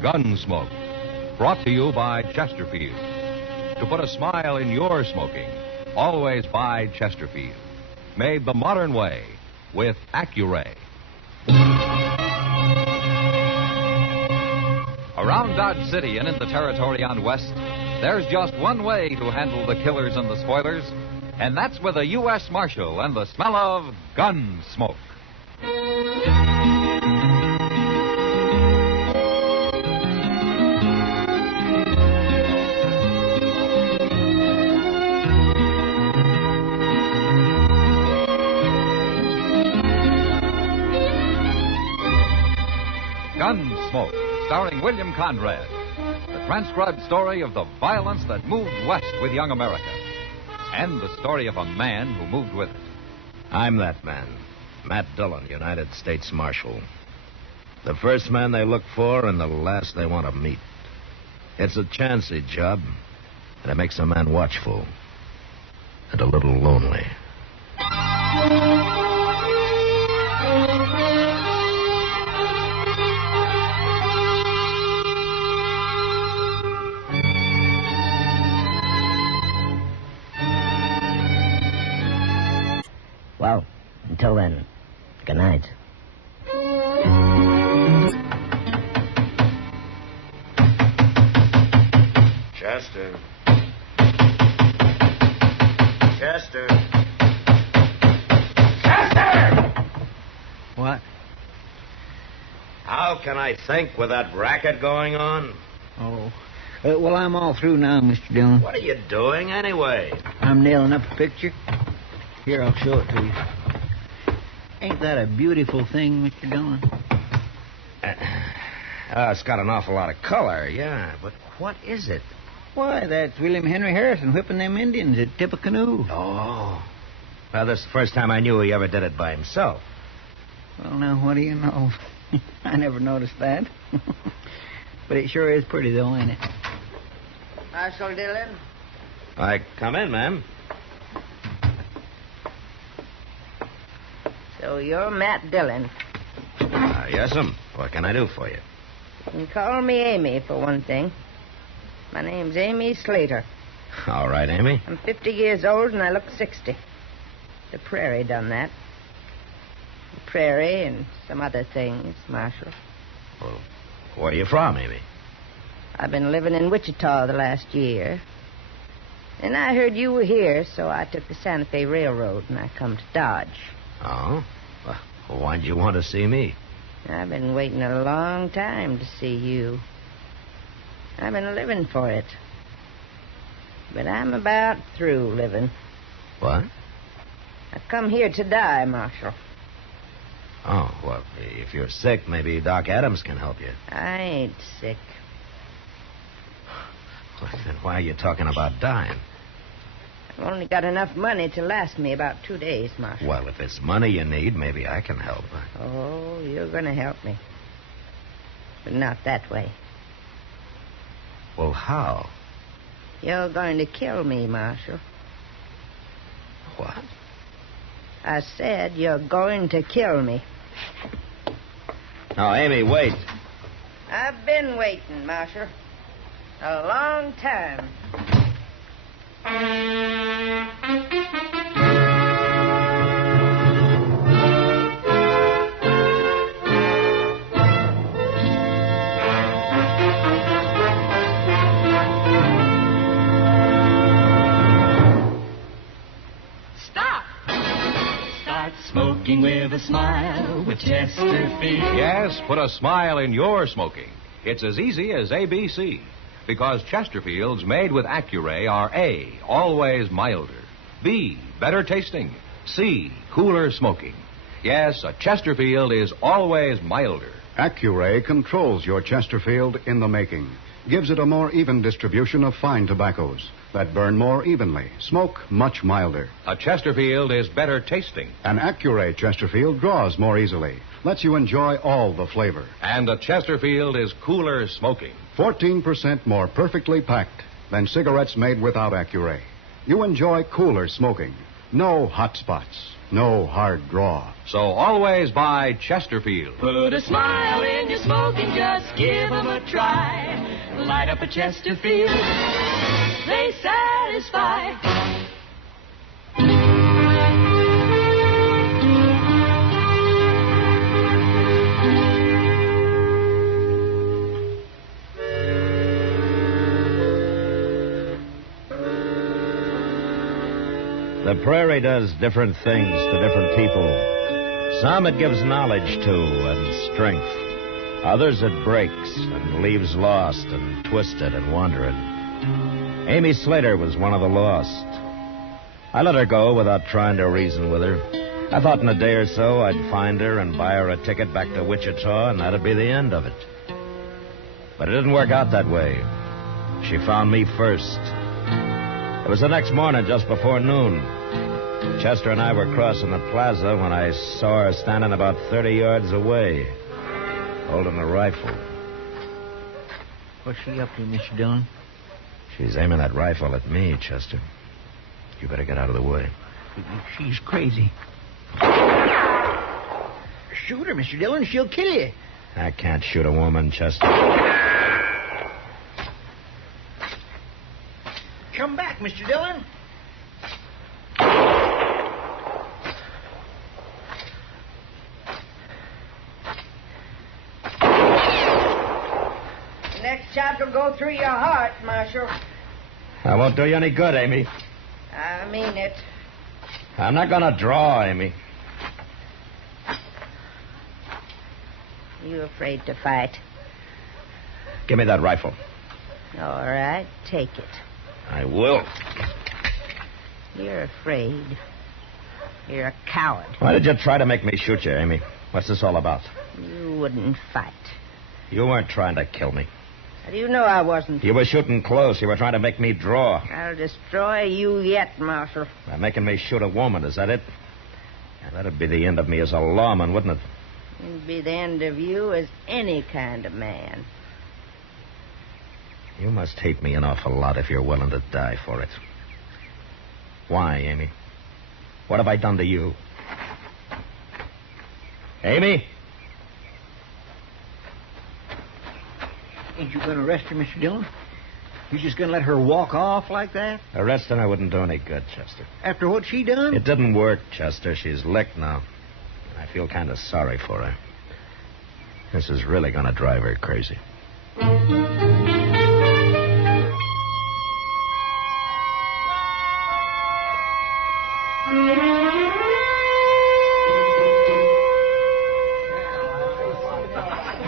Gunsmoke, brought to you by Chesterfield. To put a smile in your smoking, always buy Chesterfield. Made the modern way with Accuray. Around Dodge City and in the territory on West, there's just one way to handle the killers and the spoilers, and that's with a U.S. Marshal and the smell of Gunsmoke. Gunsmoke, starring William Conrad. The transcribed story of the violence that moved west with young America. And the story of a man who moved with it. I'm that man, Matt Dillon, United States Marshal. The first man they look for and the last they want to meet. It's a chancy job, and it makes a man watchful and a little lonely. Well, until then, good night. Chester. Chester. Chester! What? How can I think with that racket going on? Oh. Well, I'm all through now, Mr. Dillon. What are you doing anyway? I'm nailing up a picture. Here, I'll show it to you. Ain't that a beautiful thing, Mr. Dillon? It's got an awful lot of color, yeah. But what is it? Why, that's William Henry Harrison whipping them Indians at Tippecanoe. Oh. Well, this is the first time I knew he ever did it by himself. Well, now, what do you know? I never noticed that. But it sure is pretty, though, ain't it? Marshal Dillon? Come in, ma'am. So you're Matt Dillon. Yes'm. What can I do for you? You can call me Amy, for one thing. My name's Amy Slater. All right, Amy. I'm 50 years old, and I look 60. The prairie done that. The prairie and some other things, Marshal. Well, where are you from, Amy? I've been living in Wichita the last year. And I heard you were here, so I took the Santa Fe Railroad, and I come to Dodge. Oh? Well, why'd you want to see me? I've been waiting a long time to see you. I've been living for it. But I'm about through living. What? I've come here to die, Marshal. Oh, well, if you're sick, maybe Doc Adams can help you. I ain't sick. Well, then why are you talking about dying? I've only got enough money to last me about 2 days, Marshal. Well, if it's money you need, maybe I can help. Oh, you're going to help me. But not that way. Well, how? You're going to kill me, Marshal. What? I said you're going to kill me. Now, Amy, wait. I've been waiting, Marshal. A long time. Smoking with a smile with Chesterfield. Yes, put a smile in your smoking. It's as easy as ABC. Because Chesterfields made with Accuray are A, always milder. B, better tasting. C, cooler smoking. Yes, a Chesterfield is always milder. Accuray controls your Chesterfield in the making. Gives it a more even distribution of fine tobaccos that burn more evenly, smoke much milder. A Chesterfield is better tasting. An Accuray Chesterfield draws more easily, lets you enjoy all the flavor. And a Chesterfield is cooler smoking. 14% more perfectly packed than cigarettes made without Accuray. You enjoy cooler smoking. No hot spots. no hard draw. So always buy Chesterfield. Put a smile in your smoke and just give 'em a try. Light up a Chesterfield. They satisfy. The prairie does different things to different people. Some it gives knowledge to and strength. Others it breaks and leaves lost and twisted and wandering. Amy Slater was one of the lost. I let her go without trying to reason with her. I thought in a day or so I'd find her and buy her a ticket back to Wichita, and that'd be the end of it. But it didn't work out that way. She found me first. It was the next morning, just before noon. Chester and I were crossing the plaza when I saw her standing about 30 yards away, holding a rifle. What's she up to, Mr. Dillon? She's aiming that rifle at me, Chester. You better get out of the way. She's crazy. Shoot her, Mr. Dillon. She'll kill you. I can't shoot a woman, Chester. Come back, Mr. Dillon. The next shot will go through your heart, Marshal. That won't do you any good, Amy. I mean it. I'm not going to draw, Amy. You afraid to fight? Give me that rifle. All right, take it. I will. You're afraid. You're a coward. Why did you try to make me shoot you, Amy? What's this all about? You wouldn't fight. You weren't trying to kill me. How do you know I wasn't? You were shooting close. You were trying to make me draw. I'll destroy you yet, Marshal. By making me shoot a woman, is that it? Yeah, that'd be the end of me as a lawman, wouldn't it? It'd be the end of you as any kind of man. You must hate me an awful lot if you're willing to die for it. Why, Amy? What have I done to you? Amy? Ain't you going to arrest her, Mr. Dillon? You just going to let her walk off like that? Arresting her wouldn't do any good, Chester. After what she done? It didn't work, Chester. She's licked now. I feel kind of sorry for her. This is really going to drive her crazy.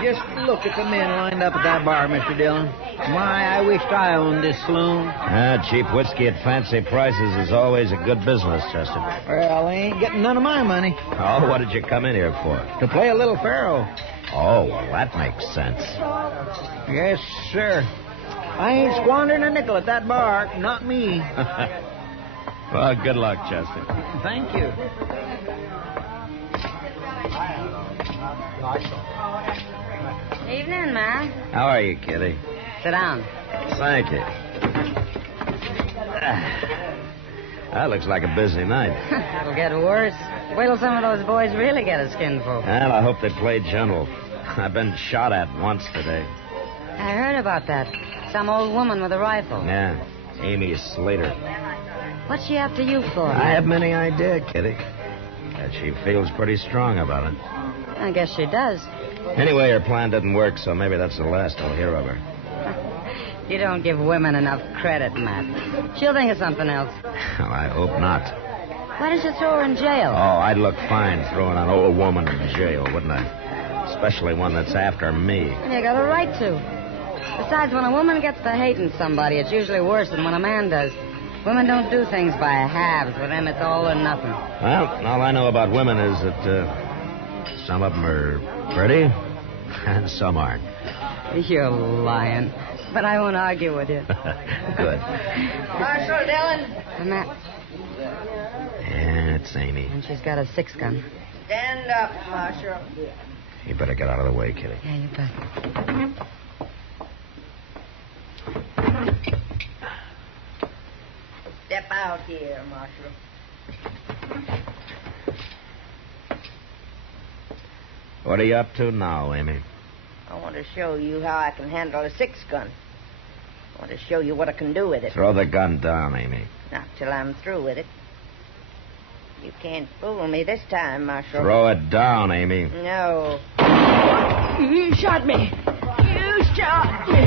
Just look at the men lined up at that bar, Mr. Dillon. My, I wished I owned this saloon. Cheap whiskey at fancy prices is always a good business, Chester. Well, they ain't getting none of my money. Oh, what did you come in here for? To play a little faro. Oh, well, that makes sense. Yes, sir. I ain't squandering a nickel at that bar. Not me. Well, good luck, Chester. Thank you. Evening, Ma. How are you, Kitty? Sit down. Thank you. That looks like a busy night. It'll get worse. Wait till some of those boys really get a skinful. Well, I hope they play gentle. I've been shot at once today. I heard about that. Some old woman with a rifle. Yeah, Amy Slater. What's she after you for? I haven't any idea, Kitty. But she feels pretty strong about it. I guess she does. Anyway, her plan didn't work, so maybe that's the last I'll hear of her. You don't give women enough credit, Matt. She'll think of something else. Well, I hope not. Why don't you throw her in jail? Oh, I'd look fine throwing an old woman in jail, wouldn't I? Especially one that's after me. You got a right to. Besides, when a woman gets to hating somebody, it's usually worse than when a man does. Women don't do things by halves. With them, it's all or nothing. Well, all I know about women is that some of them are pretty and some aren't. You're lying. But I won't argue with you. Good. Marshal Dillon. Matt. Yeah, it's Amy. And she's got a 6-gun. Stand up, Marshal. You better get out of the way, Kitty. Yeah, you bet. Step out here, Marshal. What are you up to now, Amy? I want to show you how I can handle a 6-gun. I want to show you what I can do with it. Throw the gun down, Amy. Not till I'm through with it. You can't fool me this time, Marshal. Throw it down, Amy. No. You shot me. You shot me.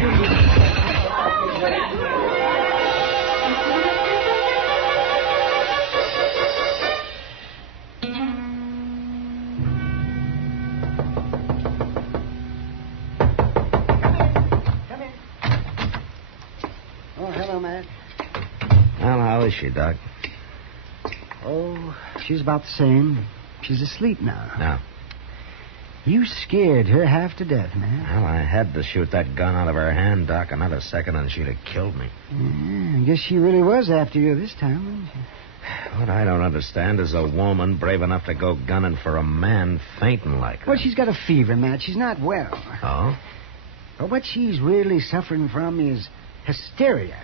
Oh, hello, Matt. Well, how is she, Doc? Oh, she's about the same. She's asleep now. No. You scared her half to death, man. Well, I had to shoot that gun out of her hand, Doc. Another second and she'd have killed me. Yeah, I guess she really was after you this time, wasn't she? What I don't understand is a woman brave enough to go gunning for a man fainting like her. Well, she's got a fever, Matt. She's not well. Oh? But what she's really suffering from is hysteria.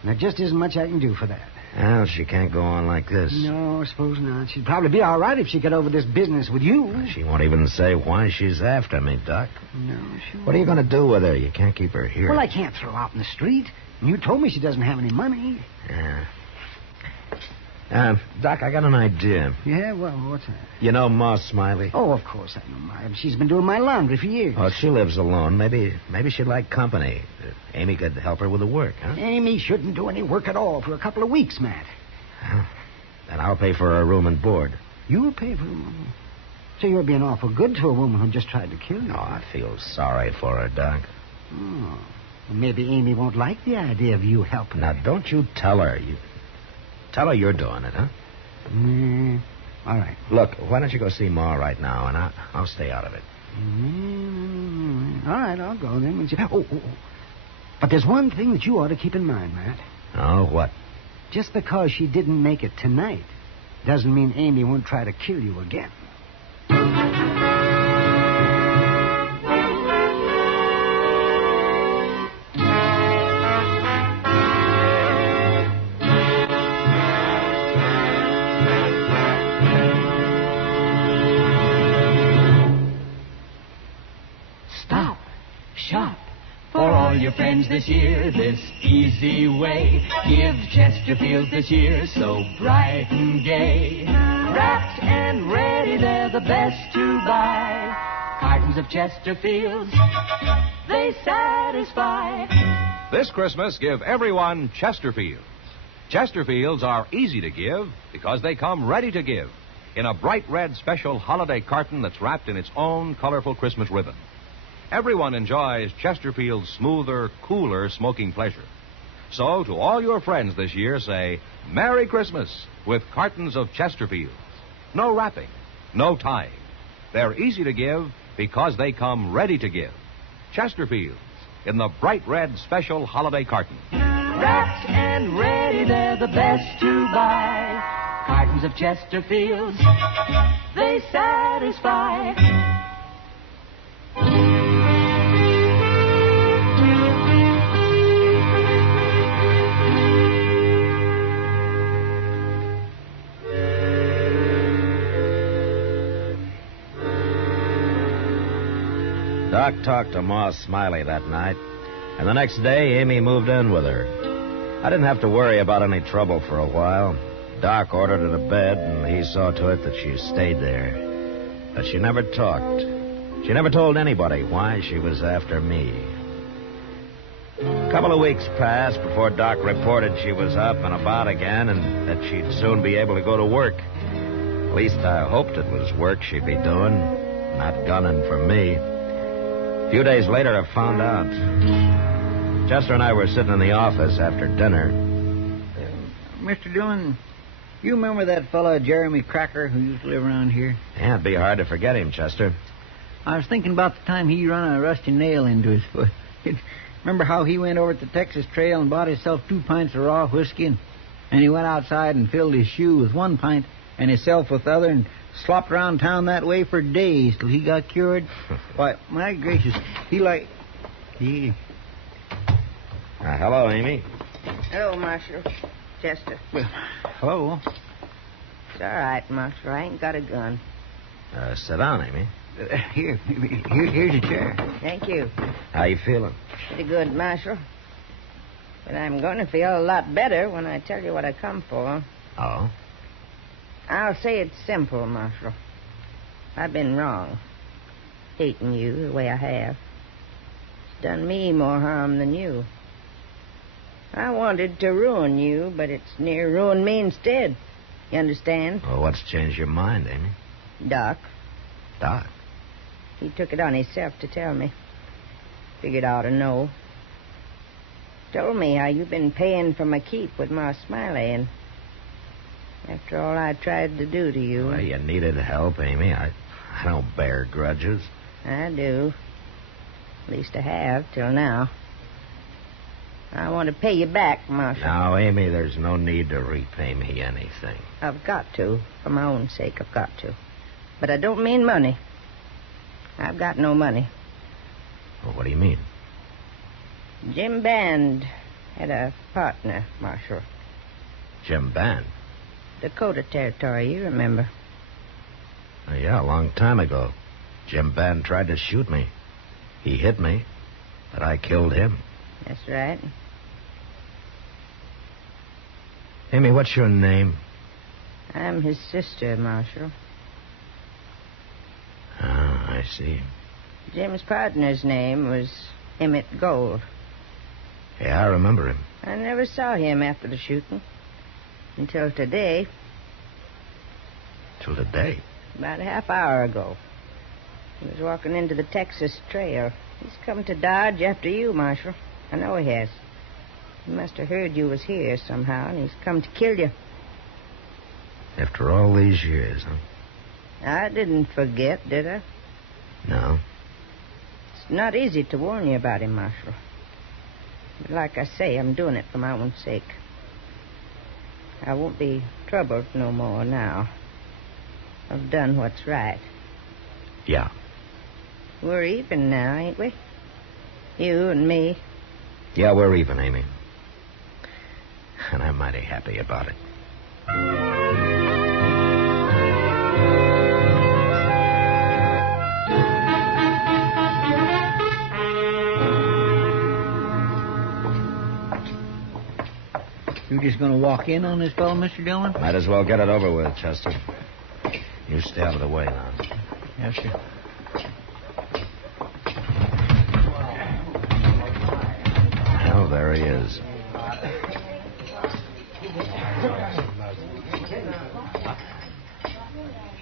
And there just isn't much I can do for that. Well, she can't go on like this. No, I suppose not. She'd probably be all right if she got over this business with you. She won't even say why she's after me, Doc. No, she What are you going to do with her? You can't keep her here. Well, I can't throw her out in the street. And you told me she doesn't have any money. Yeah. Doc, I got an idea. Yeah, well, what's that? You know Ma Smiley? Oh, of course I know Ma. She's been doing my laundry for years. Oh, she lives alone. Maybe she'd like company. Amy could help her with the work, huh? Amy shouldn't do any work at all for a couple of weeks, Matt. Well, then I'll pay for her room and board. You'll pay for her. So you're being awful good to a woman who just tried to kill you. Oh, I feel sorry for her, Doc. Oh. Well, maybe Amy won't like the idea of you helping Now, her. don't you tell her. Tell her you're doing it, huh? All right. Look, why don't you go see Ma right now, and I'll stay out of it. All right, I'll go then. Oh. But there's one thing that you ought to keep in mind, Matt. Oh, what? Just because she didn't make it tonight doesn't mean Amy won't try to kill you again. Stop. Shop. For all your friends this year, this easy way. Give Chesterfield this year so bright and gay. Wrapped and ready, they're the best to buy. Cartons of Chesterfields, they satisfy. This Christmas, give everyone Chesterfields. Chesterfields are easy to give because they come ready to give in a bright red special holiday carton that's wrapped in its own colorful Christmas ribbon. Everyone enjoys Chesterfield's smoother, cooler smoking pleasure. So, to all your friends this year, say Merry Christmas with cartons of Chesterfields. No wrapping, no tying. They're easy to give because they come ready to give. Chesterfields in the bright red special holiday carton. Wrapped and ready, they're the best to buy. Cartons of Chesterfields, they satisfy. Doc talked to Ma Smiley that night, and the next day Amy moved in with her. I didn't have to worry about any trouble for a while. Doc ordered her to bed, and he saw to it that she stayed there. But she never talked. She never told anybody why she was after me. A couple of weeks passed before Doc reported she was up and about again and that she'd soon be able to go to work. At least I hoped it was work she'd be doing, not gunning for me. A few days later, I found out. Chester and I were sitting in the office after dinner. Mr. Dillon, you remember that fellow Jeremy Cracker who used to live around here? Yeah, it'd be hard to forget him, Chester. I was thinking about the time he run a rusty nail into his foot. Remember how he went over to the Texas Trail and bought himself 2 pints of raw whiskey, and he went outside and filled his shoe with 1 pint and himself with the other and slopped around town that way for days till he got cured? Why, my gracious, he like... He... Hello, Amy. Hello, Marshal. Chester. Well, hello. It's all right, Marshal. I ain't got a gun. Sit down, Amy. Here's a chair. Thank you. How you feeling? Pretty good, Marshal. But I'm going to feel a lot better when I tell you what I come for. Oh? I'll say it's simple, Marshal. I've been wrong. Hating you the way I have. It's done me more harm than you. I wanted to ruin you, but it's near ruined me instead. You understand? Well, what's changed your mind, Amy? Doc. Doc? He took it on himself to tell me. Figured I ought to know. Told me how you've been paying for my keep with Ma Smiley, and after all I tried to do to you... Well, you needed help, Amy. I don't bear grudges. I do. At least I have, till now. I want to pay you back, Marshal. Now, Amy, there's no need to repay me anything. I've got to. For my own sake, I've got to. But I don't mean money. I've got no money. Well, what do you mean? Jim Band had a partner, Marshal. Jim Band? Dakota Territory, you remember. Oh, yeah, a long time ago. Jim Band tried to shoot me. He hit me, but I killed him. That's right. Amy, what's your name? I'm his sister, Marshal. Ah, I see. Jim's partner's name was Emmett Gold. Yeah, I remember him. I never saw him after the shooting. Until today. Till today? About a half hour ago. He was walking into the Texas Trail. He's come to Dodge after you, Marshal. I know he has. He must have heard you was here somehow, and he's come to kill you. After all these years, huh? I didn't forget, did I? No. It's not easy to warn you about him, Marshal. But like I say, I'm doing it for my own sake. I won't be troubled no more now. I've done what's right. Yeah. We're even now, ain't we? You and me. Yeah, we're even, Amy. And I'm mighty happy about it. You just going to walk in on this fellow, Mr. Dillon? Might as well get it over with, Chester. You stay out of the way now. Yes, sir. Oh, there he is.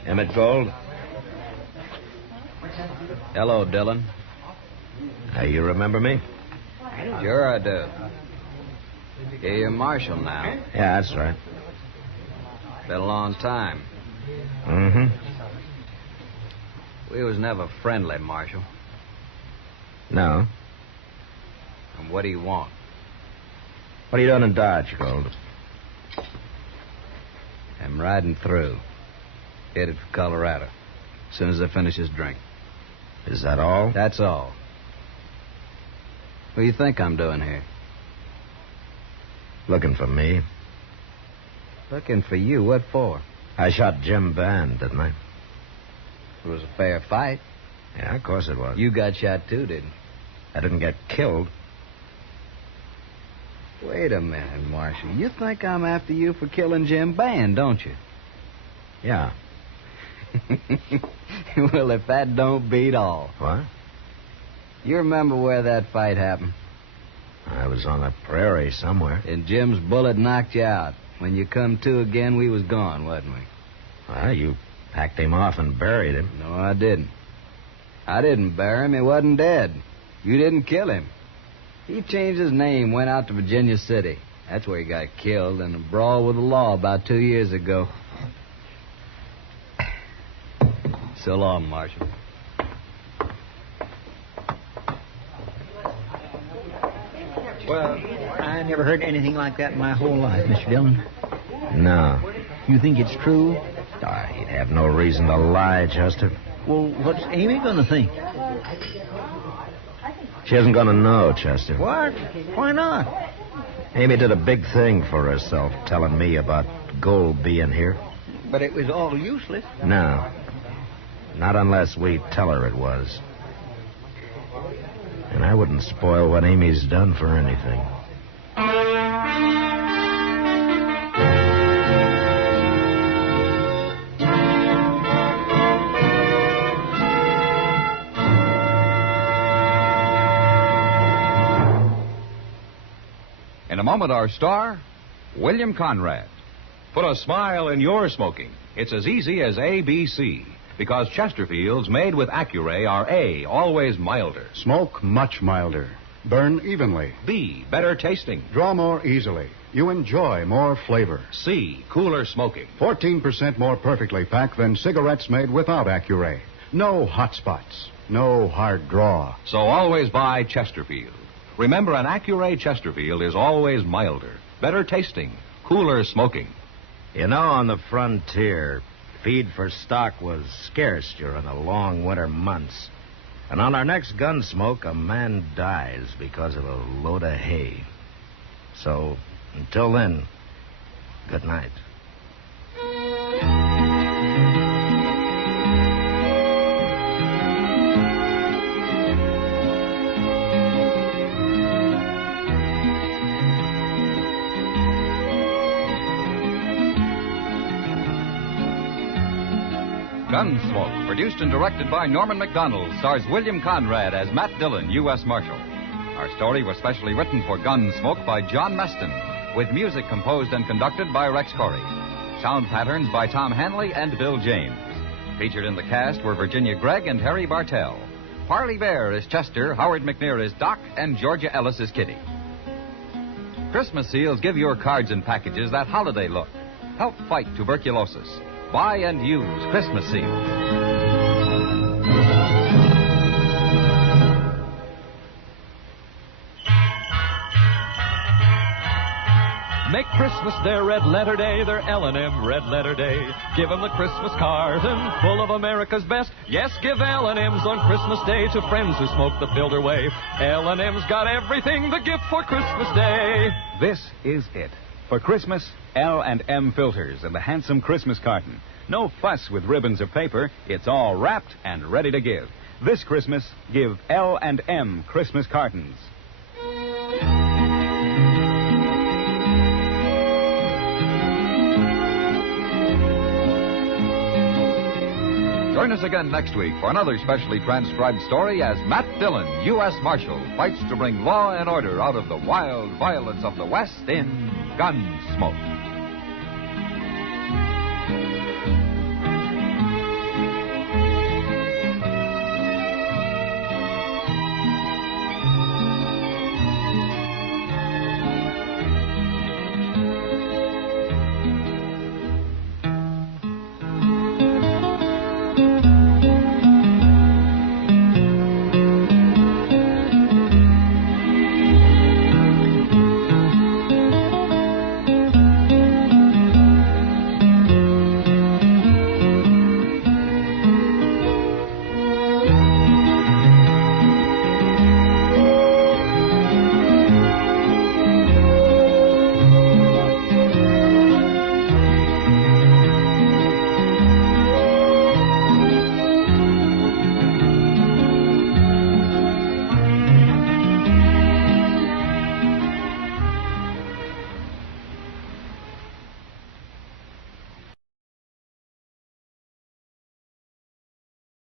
Emmett Gold? Hello, Dillon. You remember me? Sure I do. You're Marshal now. Yeah, that's right. Been a long time. Mm-hmm. We was never friendly, Marshal. No. And what do you want? What are you doing in Dodge, Gold? I'm riding through. Headed for Colorado. As soon as I finish this drink. Is that all? That's all. What do you think I'm doing here? Looking for me. Looking for you? What for? I shot Jim Band, didn't I? It was a fair fight. Yeah, of course it was. You got shot too, didn't you? I didn't get killed. Wait a minute, Marshal. You think I'm after you for killing Jim Band, don't you? Yeah. Well, if that don't beat all. What? You remember where that fight happened? I was on a prairie somewhere. And Jim's bullet knocked you out. When you come to again, we was gone, wasn't we? Well, you packed him off and buried him. No, I didn't. I didn't bury him. He wasn't dead. You didn't kill him. He changed his name, went out to Virginia City. That's where he got killed in a brawl with the law about 2 years ago. So long, Marshal. Well, I never heard anything like that in my whole life, Mr. Dillon. No. You think it's true? He'd have no reason to lie, Chester. Well, what's Amy going to think? She isn't going to know, Chester. What? Why not? Amy did a big thing for herself, telling me about Gold being here. But it was all useless. No. Not unless we tell her it was. And I wouldn't spoil what Amy's done for anything. In a moment, our star, William Conrad. Put a smile in your smoking. It's as easy as ABC. Because Chesterfields made with Accuray are A, always milder. Smoke much milder. Burn evenly. B, better tasting. Draw more easily. You enjoy more flavor. C, cooler smoking. 14% more perfectly packed than cigarettes made without Accuray. No hot spots. No hard draw. So always buy Chesterfield. Remember, an Accuray Chesterfield is always milder, better tasting, cooler smoking. You know, on the frontier, feed for stock was scarce during the long winter months. And on our next Gunsmoke, a man dies because of a load of hay. So, until then, good night. Gunsmoke, produced and directed by Norman Macdonnell, stars William Conrad as Matt Dillon, U.S. Marshal. Our story was specially written for Gunsmoke by John Meston, with music composed and conducted by Rex Corey. Sound patterns by Tom Hanley and Bill James. Featured in the cast were Virginia Gregg and Harry Bartell. Parley Bear is Chester, Howard McNear is Doc, and Georgia Ellis is Kitty. Christmas seals give your cards and packages that holiday look. Help fight tuberculosis. Buy and use Christmas seals. Make Christmas their red letter day, their L&M red letter day. Give 'em the Christmas carton full of America's best. Yes, give L&M's on Christmas Day to friends who smoke the filter way. L&M's got everything, the gift for Christmas Day. This is it. For Christmas, L&M filters and the handsome Christmas carton. No fuss with ribbons or paper. It's all wrapped and ready to give. This Christmas, give L&M Christmas cartons. Join us again next week for another specially transcribed story as Matt Dillon, U.S. Marshal, fights to bring law and order out of the wild violence of the West in Gunsmoke.